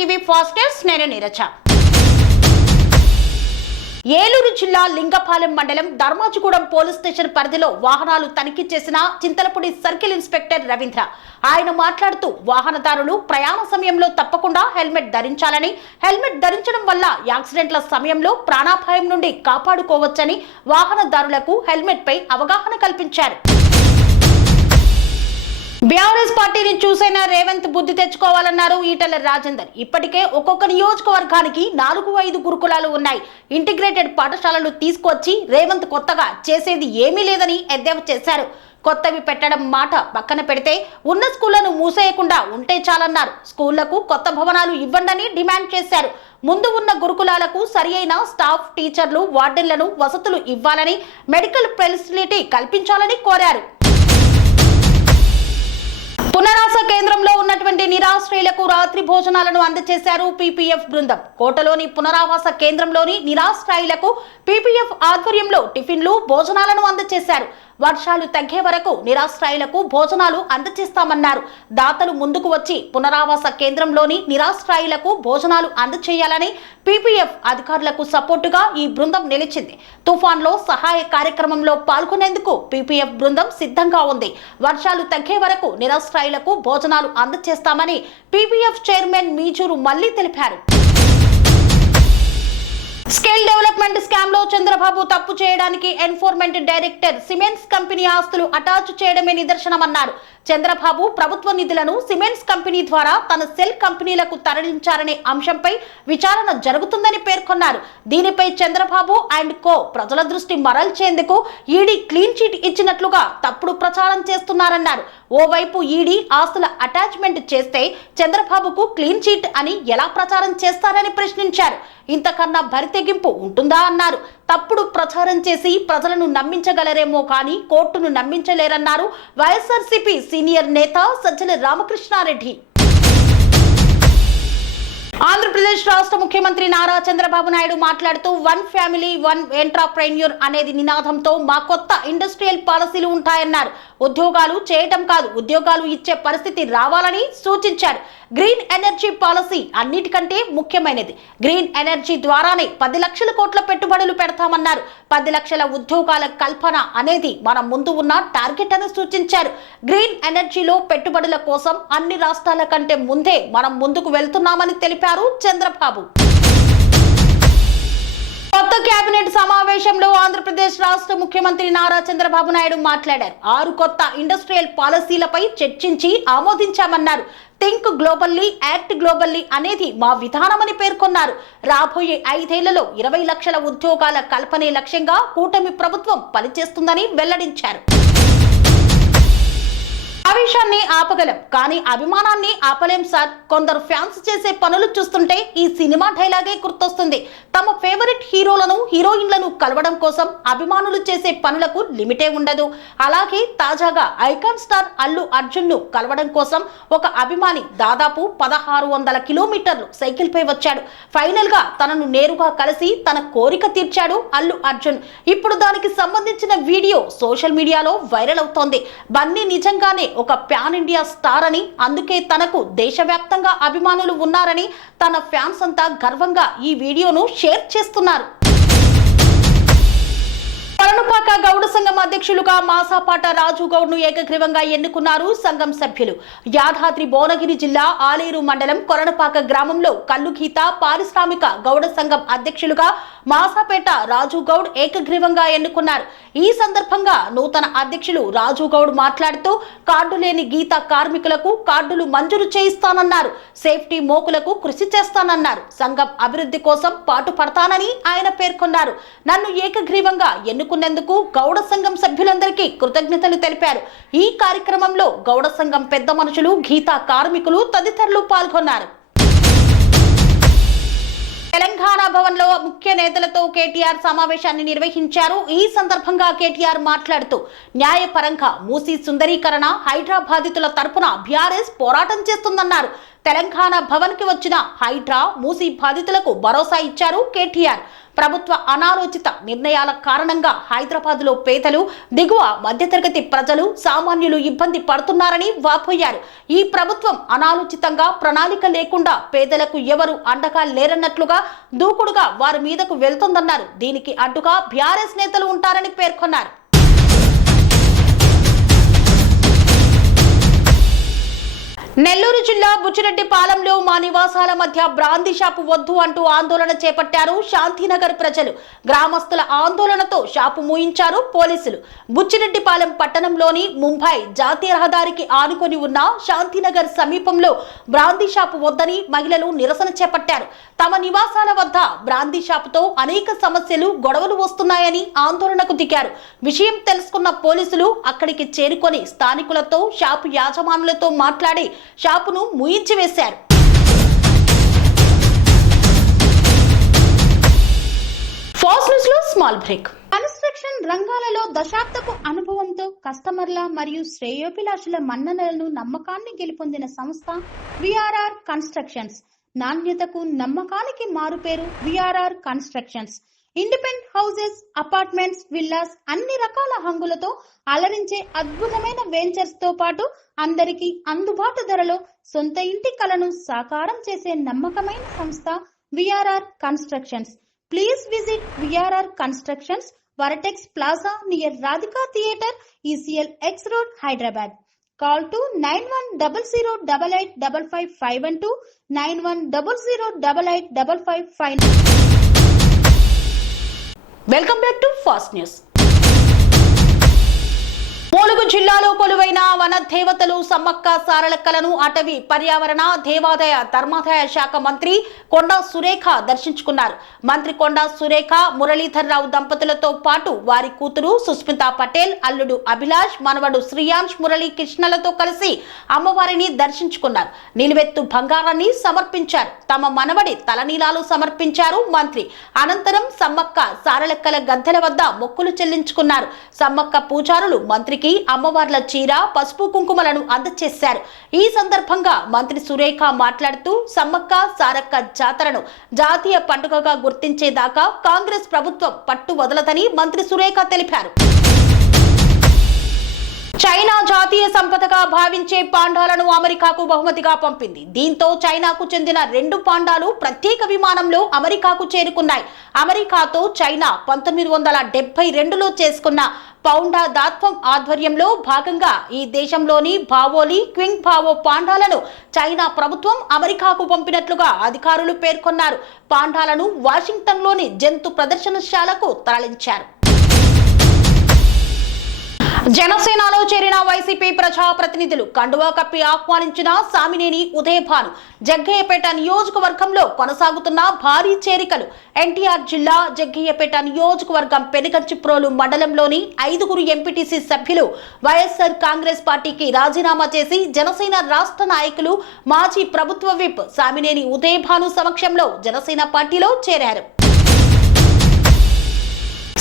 TV fast news నేను నీరజ. ఏలూరు జిల్లా లింగపాలెం మండలం ధర్మాజిగూడెం పోలీస్ స్టేషన్ పరిధిలో వాహనాలు తనిఖీ చేసిన చింతలపూడి సర్కిల్ ఇన్స్పెక్టర్ రవీంద్ర. ఆయన మాట్లాడుతూ వాహనదారులు ప్రయాణ సమయంలో తప్పకుండా హెల్మెట్ ధరించాలని, హెల్మెట్ ధరించడం వల్ల యాక్సిడెంట్ల సమయంలో ప్రాణాపాయం నుండి కాపాడుకోవచ్చని వాహనదారులకు హెల్మెట్ పై అవగాహన కల్పించారు. బీఆర్ఎస్ పార్టీని చూసైనా రేవంత్ బుద్ధి తెచ్చుకోవాలన్నారు ఈటెల రాజేందర్. ఇప్పటికే ఒక్కొక్క నియోజకవర్గానికి 4-5 గురుకులాలు ఉన్నాయి. ఇంటిగ్రేటెడ్ పాఠశాలలు తీసుకొచ్చి రేవంత్ కొత్తగా చేసేది ఏమీ లేదని ఎద్దేవా చేశారు. కొత్తవి పెట్టడం మాట పక్కన పెడితే ఉన్న స్కూళ్లను మూసేయకుండా ఉంటే చాలన్నారు. స్కూళ్లకు కొత్త భవనాలు ఇవ్వండని డిమాండ్ చేశారు. ముందు ఉన్న గురుకులాలకు సరియైన స్టాఫ్, టీచర్లు, వార్డెన్లను వసతులు ఇవ్వాలని, మెడికల్ ఫెసిలిటీ కల్పించాలని కోరారు. పునరావాస కేంద్రంలో ఉన్నటువంటి నిరాశ్రయులకు రాత్రి భోజనాలను అందజేశారు పీపీఎఫ్ బృందం. కోటలోని పునరావాస కేంద్రంలోని నిరాశ్రయులకు పీపీఎఫ్ ఆధ్వర్యంలో టిఫిన్లు, భోజనాలను అందజేశారు. వర్షాలు తగ్గే వరకు నిరాశ్రయులకు భోజనాలు అందజేస్తామన్నారు. దాతలు ముందుకు వచ్చి పునరావాస కేంద్రంలోని నిరాశ్రయులకు భోజనాలు అందజేయాలని పీపీఎఫ్ అధికారులకు సపోర్టుగా ఈ బృందం నిలిచింది. తుఫాన్లో సహాయ కార్యక్రమంలో పాల్గొనేందుకు పీపీఎఫ్ బృందం సిద్ధంగా ఉంది. వర్షాలు తగ్గే వరకు నిరాశ్రయులకు భోజనాలు అందజేస్తామని పీపీఎఫ్ చైర్మన్ మీజూరు మల్లి తెలిపారు. స్కిల్ డెవలప్మెంట్ స్కామ్ లో చంద్రబాబు తప్పు చేయడానికి ఎన్ఫోర్స్మెంట్ డైరెక్టర్ సిమెంట్స్ కంపెనీ ఆస్తులు అటాచ్ చేయడమే నిదర్శనమన్నారు. చంద్రబాబు ప్రభుత్వ నిధులను సిమెంట్స్ కంపెనీ ద్వారా తన సెల్ కంపెనీలకు తరలించారనే అంశంపై విచారణ జరుగుతుందని పేర్కొన్నారు. దీనిపై చంద్రబాబు అండ్ కో ప్రజల దృష్టి మరల్చేందుకు ఈడీ క్లీన్ చిట్ ఇచ్చినట్లుగా తప్పుడు ప్రచారం చేస్తున్నారన్నారు. ఓవైపు ఈడీ ఆస్తుల అటాచ్మెంట్ చేస్తే చంద్రబాబుకు క్లీన్ చిట్ అని ఎలా ప్రచారం చేస్తారని ప్రశ్నించారు. ఇంతకన్నా భరితెగింపు ఉంటుందా అన్నారు. తప్పుడు ప్రచారం చేసి ప్రజలను నమ్మించగలరేమో కానీ కోర్టును నమ్మించలేరన్నారు వైఎస్ఆర్సీపీ సీనియర్ నేత సజ్జల రామకృష్ణారెడ్డి. ఆంధ్రప్రదేశ్ రాష్ట్ర ముఖ్యమంత్రి నారా చంద్రబాబు నాయుడు మాట్లాడుతూ వన్ ఫ్యామిలీ వన్ ఎంటర్ప్రెన్యూర్ అనేది నినాదంతో మా కొత్త ఇండస్ట్రియల్ పాలసీలు ఉంటాయన్నారు. ఉద్యోగాలు చేయటం కాదు, ఉద్యోగాలు ఇచ్చే పరిస్థితి రావాలని సూచించారు. గ్రీన్ ఎనర్జీ పాలసీ అన్నిటికంటే ముఖ్యమైనది. గ్రీన్ ఎనర్జీ ద్వారానే 10 లక్షల కోట్ల పెట్టుబడులు పెడతామన్నారు. 10 లక్షల ఉద్యోగాల కల్పన అనేది మన ముందు ఉన్న టార్గెట్ అని సూచించారు. గ్రీన్ ఎనర్జీలో పెట్టుబడుల కోసం అన్ని రాష్ట్రాల కంటే ముందే మనం ముందుకు వెళ్తున్నామని తెలిపారు చంద్రబాబు. కొత్త కేబినెట్ సమావేశంలో ఆంధ్రప్రదేశ్ రాష్ట్ర ముఖ్యమంత్రి నారా చంద్రబాబు నాయుడు మాట్లాడారు. 6 కొత్త ఇండస్ట్రియల్ పాలసీలపై చర్చించి ఆమోదించామన్నారు. థింక్ గ్లోబల్లీ, యాక్ట్ గ్లోబల్లీ అనేది మా విధానమని పేర్కొన్నారు. రాబోయే 5 ఏళ్లలో 20 లక్షల ఉద్యోగాల కల్పనే లక్ష్యంగా కూటమి ప్రభుత్వం పనిచేస్తుందని వెల్లడించారు. ఆవేశాన్ని ఆపగలం కానీ అభిమానాన్ని ఆపలేం సార్. కొందరు ఫ్యాన్స్ చేసే పనులు చూస్తుంటే ఈ సినిమా డైలాగే గుర్తొస్తుంది. తమ ఫేవరెట్ హీరోలను, హీరోయిన్లను కలవడం కోసం అభిమానులు చేసే పనులకు లిమిటే ఉండదు. అలాగే తాజాగా ఐకాన్ స్టార్ అల్లు అర్జున్ ను కలవడం కోసం ఒక అభిమాని దాదాపు 1600 కిలోమీటర్లు సైకిల్ పై వచ్చాడు. ఫైనల్ గా తనను నేరుగా కలిసి తన కోరిక తీర్చాడు అల్లు అర్జున్. ఇప్పుడు దానికి సంబంధించిన వీడియో సోషల్ మీడియాలో వైరల్ అవుతోంది. బన్నీ నిజంగానే ఒక ప్యాన్ ఇండియా స్టార్ అని, అందుకే తనకు దేశవ్యాప్తంగా అభిమానులు ఉన్నారని తన ఫ్యాన్స్ అంతా గర్వంగా ఈ వీడియోను షేర్ చేస్తున్నారు. కొరణపాక గౌడ సంఘం అధ్యక్షులుగా మాసాపాట రాజు గౌడ్ ను ఏకగ్రీవంగా ఎన్నుకున్నారు సంఘం సభ్యులు. యాదాద్రి భువనగిరి జిల్లా ఆలేరు మండలం కొరణపాక గ్రామంలో కల్లుగీత పారిశ్రామిక గౌడ సంఘం అధ్యక్షులుగా మాసాపేట రాజు గౌడ్ ఏకగ్రీవంగా ఎన్నుకున్నారు. ఈ సందర్భంగా నూతన అధ్యక్షులు రాజు గౌడ్ మాట్లాడుతూ కార్డు లేని గీత కార్మికులకు కార్డులు మంజూరు చేయిస్తానన్నారు. సేఫ్టీ మోకులకు కృషి చేస్తానన్నారు. సంఘం అభివృద్ధి కోసం పాటుపడతానని ఆయన పేర్కొన్నారు. నన్ను ఏకగ్రీవంగా ఎన్నుకున్నందుకు గౌడ సంఘం సభ్యులందరికీ కృతజ్ఞతలు తెలిపారు. ఈ కార్యక్రమంలో గౌడ సంఘం పెద్ద మనుషులు, గీతా కార్మికులు తదితరులు పాల్గొన్నారు. తెలంగాణ భవన్ లో ముఖ్య నేతలతో కేటీఆర్ సమావేశాన్ని నిర్వహించారు. ఈ సందర్భంగా కేటీఆర్ మాట్లాడుతూ న్యాయపరంగా మూసీ సుందరీకరణ, హైడ్రా బాధితుల తరపున బీఆర్ఎస్ పోరాటం చేస్తుందన్నారు. తెలంగాణ భవన్ కి వచ్చిన హైడ్రా మూసి బాధితులకు భరోసా ఇచ్చారు కేటీఆర్. ప్రభుత్వ అనాలోచిత నిర్ణయాల కారణంగా హైదరాబాద్ లో పేదలు, దిగువ మధ్యతరగతి ప్రజలు, సామాన్యులు ఇబ్బంది పడుతున్నారని వాపోయారు. ఈ ప్రభుత్వం అనాలోచితంగా ప్రణాళిక లేకుండా పేదలకు ఎవరు అండగా లేరన్నట్లుగా దూకుడుగా వారి మీదకు వెళ్తుందన్నారు. దీనికి అడ్డుగా బీఆర్ఎస్ నేతలు ఉంటారని పేర్కొన్నారు. నెల్లూరు జిల్లా బుచ్చిరెడ్డిపాలెంలో మా నివాసాల మధ్య బ్రాందీ షాపు వద్దు అంటూ ఆందోళన చేపట్టారు శాంతినగర్ ప్రజలు. గ్రామస్తుల ఆందోళనతో షాపు మూయించారు పోలీసులు. బుచ్చిరెడ్డిపాలెం పట్టణంలోని ముంబై జాతీయ రహదారికి ఆనుకొని ఉన్న శాంతినగర్ సమీపంలో బ్రాందీ షాపు వద్దని మహిళలు నిరసన చేపట్టారు. తమ నివాసాల వద్ద బ్రాందీ షాపుతో అనేక సమస్యలు, గొడవలు వస్తున్నాయని ఆందోళనకు దిగారు. విషయం తెలుసుకున్న పోలీసులు అక్కడికి చేరుకొని స్థానికులతో, షాపు యాజమానులతో మాట్లాడి షాపును మూయించి వేశారు. ఫాస్ట్ న్యూస్ లో స్మాల్ బ్రేక్. కన్స్ట్రక్షన్ రంగాలలో దశాబ్దపు అనుభవంతో కస్టమర్ల మరియు శ్రేయోభిలాషుల మన్ననలను, నమ్మకాన్ని గెలుపొందిన సంస్థ విఆర్ఆర్ కన్స్ట్రక్షన్స్. నాణ్యతకు, నమ్మకానికి మారుపేరు VRR constructions. Independent houses, apartments, villas అన్ని రకాల హంగులతో అలరించే అద్భుతమైన వెంచర్స్ తో పాటు అందరికీ అందుబాటు ధరలో సొంత ఇంటి కలను సాకారం చేసే నమ్మకమైన సంస్థ VRR constructions. Please visit VRR constructions, vertex plaza near Radhika theatre, ECL X road, Hyderabad. Call to 9100885551 9100885559. Welcome back to fast news. Mulugu జిల్లాలో కొలువైన వన దేవతలు సమ్మక్క సారలక్కలను అటవీ, పర్యావరణ, దేవాదాయ, ధర్మాదాయ శాఖ మంత్రి కొండా సురేఖ దర్శించుకున్నారు. మంత్రి కొండా సురేఖ మురళీధర్ రావు దంపతులతో పాటు వారి కూతురు సుస్మితా పటేల్, అల్లుడు అభిలాష్, మనవడు శ్రీయాంష్ మురళీ కృష్ణలతో కలిసి అమ్మవారిని దర్శించుకున్నారు. నిలువెత్తు బంగారాన్ని సమర్పించారు. తమ మనవడి తలనీలాలు సమర్పించారు మంత్రి. అనంతరం సమ్మక్క సారలక్కల గద్దెల వద్ద మొక్కులు చెల్లించుకున్నారు. సమ్మక్క పూజారులు మంత్రికి అమ్మవార్ల చీర, పసుపు, కుంకుమలను అందజేశారు. ఈ సందర్భంగా మంత్రి సురేఖ మాట్లాడుతూ సమ్మక్క సారక్క జాతరను జాతీయ పండుగగా గుర్తించేదాకా కాంగ్రెస్ ప్రభుత్వం పట్టు వదలదని మంత్రి సురేఖ తెలిపారు. చైనా జాతీయ సంపదగా భావించే పాండాలను అమెరికాకు బహుమతిగా పంపింది. దీంతో చైనాకు చెందిన 2 పాండాలు ప్రత్యేక విమానంలో అమెరికాకు చేరుకున్నాయి. అమెరికాతో చైనా 1972లో చేసుకున్న పౌండా దాత్వం ఆధ్వర్యంలో భాగంగా ఈ దేశంలోని భావోలి, క్వింగ్ భావో పాండాలను చైనా ప్రభుత్వం అమెరికాకు పంపినట్లుగా అధికారులు పేర్కొన్నారు. పాండాలను వాషింగ్టన్లోని జంతు ప్రదర్శనశాలకు తరలించారు. జనసేనలో చేరిన వైసీపీ ప్రజాప్రతినిధులు కండువా కప్పి ఆహ్వానించిన సామినేని ఉదయభాను. జగ్గయ్యపేట నియోజకవర్గంలో కొనసాగుతున్న భారీ చేరికలు. ఎన్టీఆర్ జిల్లా జగ్గయ్యపేట నియోజకవర్గం పెనుగంచిప్రోలు మండలంలోని 5 ఎంపీటీసీ సభ్యులు వైఎస్ఆర్ కాంగ్రెస్ పార్టీకి రాజీనామా చేసి జనసేన రాష్ట్ర నాయకులు, మాజీ ప్రభుత్వ విప్ సామినేని ఉదయభాను సమక్షంలో జనసేన పార్టీలో చేరారు.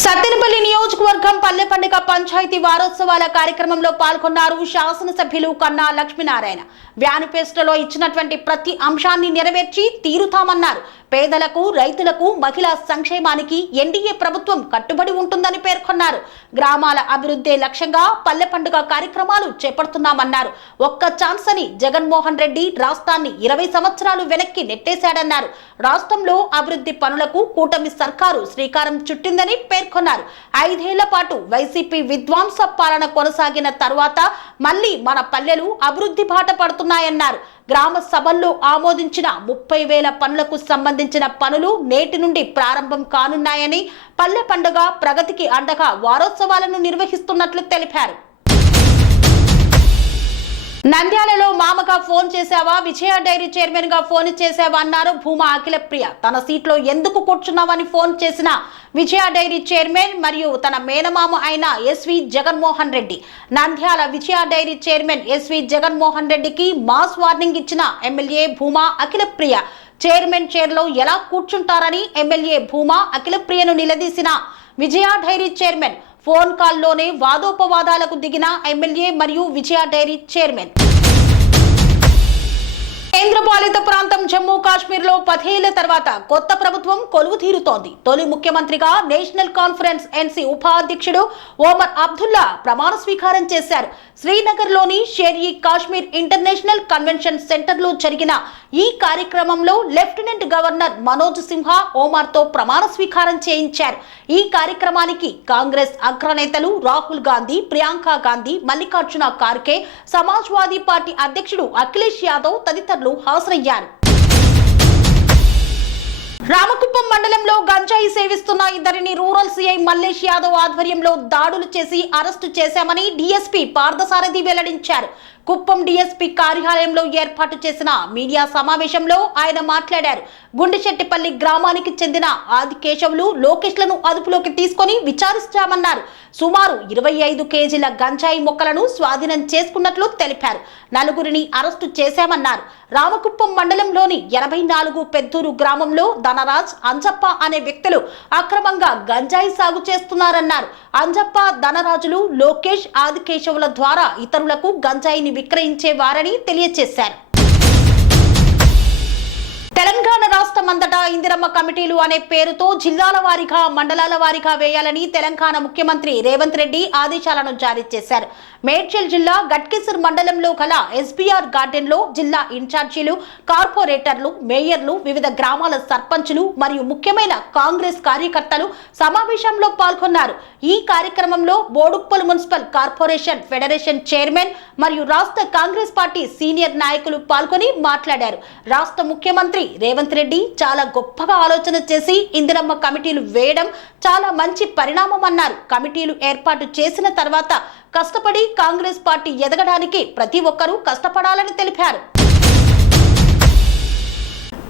సత్తెనపల్లి నియోజకవర్గం పల్లె పండుగ పంచాయతీ వారోత్సవాల కార్యక్రమంలో పాల్గొన్నారు శాసనసభ్యులు కన్నా లక్ష్మీనారాయణ. మేనిఫెస్టోలో ఇచ్చినటువంటి ప్రతి అంశాన్ని నెరవేర్చి తీరుతామన్నారు. పేదలకు, రైతులకు, మహిళా సంక్షేమానికి ఎన్డీఏ ప్రభుత్వం కట్టుబడి ఉంటుందని పేర్కొన్నారు. గ్రామాల అభివృద్ధి లక్ష్యంగా పల్లె పండుగ కార్యక్రమాలు చేపడుతున్నామన్నారు. ఒక్క ఛాన్స్ అని జగన్మోహన్ రెడ్డి రాష్ట్రాన్ని 20 సంవత్సరాలు వెనక్కి నెట్టేశాడన్నారు. రాష్ట్రంలో అభివృద్ధి పనులకు కూటమి సర్కారు శ్రీకారం చుట్టిందని పేర్కొన్నారు. 5 ఏళ్ల పాటు వైసీపీ విధ్వంస పాలన కొనసాగిన తర్వాత మళ్లీ మన పల్లెలు అభివృద్ధి బాట పడుతున్నాయన్నారు. గ్రామ సభల్లో ఆమోదించిన 30,000 పనులకు సంబంధించిన పనులు నేటి నుండి ప్రారంభం కానున్నాయని, పల్లె పండుగ ప్రగతికి అండగా వారోత్సవాలను నిర్వహిస్తున్నట్లు తెలిపారు. నంద్యాలలో మామగా ఫోన్ చేశావా, విజయ డైరీ చైర్మన్ గా ఫోన్ చేశావా అన్నారు భూమా అఖిలప్రియ. తన సీట్లో ఎందుకు కూర్చున్నావని ఫోన్ చేసిన విజయ డైరీ చైర్మన్ మరియు తన మేనమామ అయిన ఎస్వి జగన్మోహన్ రెడ్డి. నంద్యాల విజయ డైరీ చైర్మన్ ఎస్వి జగన్మోహన్ రెడ్డికి మాస్ వార్నింగ్ ఇచ్చిన ఎమ్మెల్యే భూమా అఖిలప్రియ. చైర్మన్ చైర్లో ఎలా కూర్చుంటారని ఎమ్మెల్యే భూమా అఖిలప్రియను నిలదీసిన విజయ డైరీ చైర్మన్. ఫోన్ కాల్లోనే వాదోపవాదాలకు దిగిన ఎమ్మెల్యే మరియు విజయ డైరీ చైర్మన్. కేంద్రపాలిత ప్రాంతం జమ్మూ కాశ్మీర్ లో 10 ఏళ్ల తర్వాత కొత్త ప్రభుత్వం కొలువు తీరుతోంది. తొలి ముఖ్యమంత్రిగా నేషనల్ కాన్ఫరెన్స్ ఎన్సీ ఉపాధ్యక్షుడు ఒమర్ అబ్దుల్లా ప్రమాణ స్వీకారం చేశారు. శ్రీనగర్ లోని షేర్-ఈ కాశ్మీర్ ఇంటర్నేషనల్ కన్వెన్షన్ సెంటర్ లో జరిగిన ఈ కార్యక్రమంలో లెఫ్టినెంట్ గవర్నర్ మనోజ్ సిన్హా ఒమర్ తో ప్రమాణ స్వీకారం చేయించారు. ఈ కార్యక్రమానికి కాంగ్రెస్ అగ్రనేతలు రాహుల్ గాంధీ, ప్రియాంక గాంధీ, మల్లికార్జున ఖార్గే, సమాజ్వాదీ పార్టీ అధ్యక్షుడు అఖిలేష్ యాదవ్ తదితరులు హాజరయ్యారు. రామకుప్పం మండలంలో గంజాయి సేవిస్తున్న ఇద్దరిని రూరల్ సీఐ మల్లేష్ యాదవ్ ఆధ్వర్యంలో దాడులు చేసి అరెస్టు చేశామని డీఎస్పీ పార్థసారథి వెల్లడించారు. కుప్పం డీఎస్పీ కార్యాలయంలో ఏర్పాటు చేసిన మీడియా సమావేశంలో ఆయన మాట్లాడారు. గుండెచెట్టిపల్లి గ్రామానికి చెందిన ఆదికేశవులు, లోకేష్లను అదుపులోకి తీసుకొని విచారిస్తామన్నారు. సుమారు 25 కేజీల గంజాయి మొక్కలను స్వాధీనం చేసుకున్నట్లు తెలిపారు. నలుగురిని అరెస్టు చేశామన్నారు. రామకుప్పం మండలంలోని 84 పెద్దూరు గ్రామంలో ధనరాజ్, అంజప్ప అనే వ్యక్తులు అక్రమంగా గంజాయి సాగు చేస్తున్నారన్నారు. అంజప్ప, ధనరాజులు, లోకేష్, ఆదికేశవుల ద్వారా ఇతరులకు గంజాయిని విక్రయించేవారని తెలియజేశారు. తెలంగాణ రాష్ట్రమంతటా ఇందిరమ్మ కమిటీలు అనే పేరుతో జిల్లాల వారీగా, మండలాల వారీగా వేయాలని తెలంగాణ ముఖ్యమంత్రి రేవంత్ రెడ్డి ఆదేశాలను జారీ చేశారు. మేడ్చల్ జిల్లా గట్కేసర్ మండలంలో గల ఎస్బీఆర్ గార్డెన్ లో జిల్లా ఇన్ఛార్జీలు, కార్పొరేటర్లు, మేయర్లు, వివిధ గ్రామాల సర్పంచులు మరియు ముఖ్యమైన కాంగ్రెస్ కార్యకర్తలు సమావేశంలో పాల్గొన్నారు. ఈ కార్యక్రమంలో Boduppal municipal corporation federation chairman మరియు రాష్ట్ర కాంగ్రెస్ పార్టీ సీనియర్ నాయకులు పాల్గొని మాట్లాడారు. రాష్ట్ర ముఖ్యమంత్రి రేవంత్ రెడ్డి చాలా గొప్పగా ఆలోచన చేసి ఇందిరమ్మ కమిటీలు వేయడం చాలా మంచి పరిణామం అన్నారు. కమిటీలు ఏర్పాటు చేసిన తర్వాత కష్టపడి కాంగ్రెస్ పార్టీ ఎదగడానికి ప్రతి ఒక్కరూ కష్టపడాలని తెలిపారు.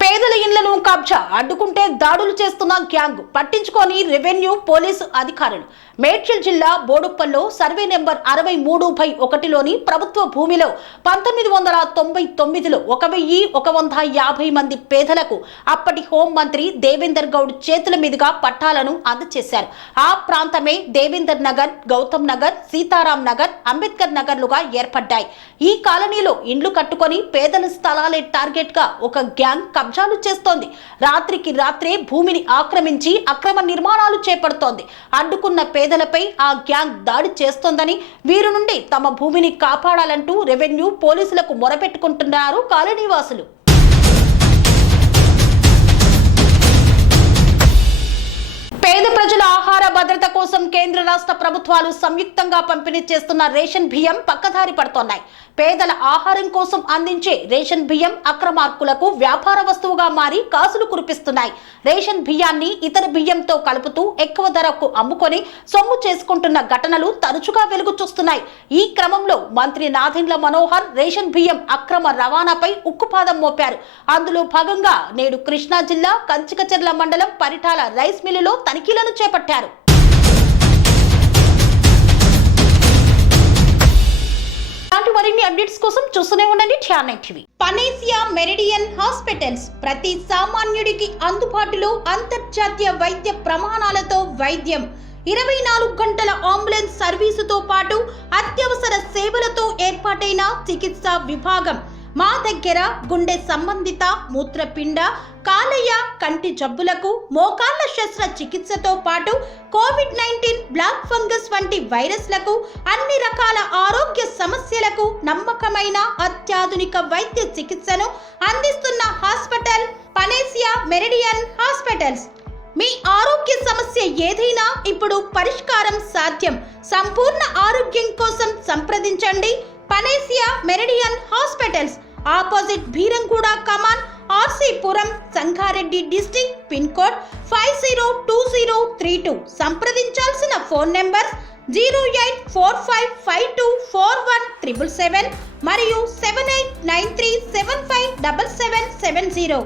పేదల ఇళ్లను కబ్జా, అడ్డుకుంటే దాడులు చేస్తున్న గ్యాంగ్ పట్టించుకొని రెవెన్యూ, పోలీసు అధికారులు. మేడ్చల్ జిల్లా బోడుప్పల్లో సర్వే నెంబర్ 63/1లోని ప్రభుత్వ భూమిలో 1999లో 1150 మంది పేదలకు అప్పటి హోంమంత్రి దేవేందర్ గౌడ్ చేతుల మీదుగా పట్టాలను అందజేశారు. ఆ ప్రాంతమే దేవేందర్ నగర్, గౌతమ్ నగర్, సీతారాం నగర్, అంబేద్కర్ నగర్లుగా ఏర్పడ్డాయి. ఈ కాలనీలో ఇండ్లు కట్టుకొని పేదల స్థలాలే టార్గెట్ గా ఒక గ్యాంగ్ కబ్జాలు చేస్తోంది. రాత్రికి రాత్రే భూమిని ఆక్రమించి అక్రమ నిర్మాణాలు చేపడుతోంది. అడ్డుకున్న పేదలపై ఆ గ్యాంగ్ దాడి చేస్తోందని, వీరి నుండి తమ భూమిని కాపాడాలంటూ రెవెన్యూ, పోలీసులకు మొరపెట్టుకుంటున్నారు కాలనీవాసులు. పేద ప్రజల ఆహార భద్రత కోసం కేంద్ర రాష్ట్ర ప్రభుత్వాలు సంయుక్తంగా పంపిణీ చేస్తున్న రేషన్ బియ్యం పక్కదారి పడుతున్నాయి. పేదల ఆహారం కోసం అందించే రేషన్ బియ్యం అక్రమార్కులకు వ్యాపార వస్తువుగా మారి కాసులు కురిపిస్తున్నాయి. రేషన్ బియ్యాన్ని ఇతర బియ్యంతో కలుపుతూ ఎక్కువ ధరకు అమ్ముకొని సొమ్ము చేసుకుంటున్న ఘటనలు తరచుగా వెలుగు చూస్తున్నాయి. ఈ క్రమంలో మంత్రి నాదెండ్ల మనోహర్ రేషన్ బియ్యం అక్రమ రవాణాపై ఉక్కుపాదం మోపారు. అందులో భాగంగా నేడు కృష్ణా జిల్లా కంచికచెర్ల మండలం పరిటాల రైస్ మిల్లులో తనిఖీలను చేపట్టారు. మరిన్ని అప్డేట్స్ కోసం చూస్తూనే ఉండండి channel TV. Panacea meridian hospitals ప్రతి సామాన్యుడికి అందుబాటులో అంతర్జాతీయ వైద్య ప్రమాణాలతో వైద్యం, 24 గంటల అంబులెన్స్ సర్వీసుతో పాటు అత్యవసర సేవలతో ఏర్పాటైన చికిత్సా విభాగం. మా దగ్గర గుండె సంబంధిత, మూత్రపిండ, కాలేయ, కంటి జబ్బులకు, మోకాళ్ల శస్త్ర చికిత్సతో పాటు కోవిడ్-19, బ్లాక్ ఫంగస్ వంటి వైరస్లకు, అన్ని రకాల ఆరోగ్య సమస్యలకు నమ్మకమైన అత్యాధునిక వైద్య చికిత్సను అందిస్తున్న హాస్పిటల్ పనేసియా మెరిడియన్ హాస్పిటల్స్. మీ ఆరోగ్య సమస్య ఏదైనా ఇప్పుడు పరిష్కారం సాధ్యం. సంపూర్ణ ఆరోగ్యం కోసం సంప్రదించండి panacea meridian hospitals, opposite Beeramguda Kaman, RC Puram, Sangareddy district, pin code 502032. సంప్రదించాల్సిన ఫోన్ నెంబర్ 0845524177 మరియు 7893757770.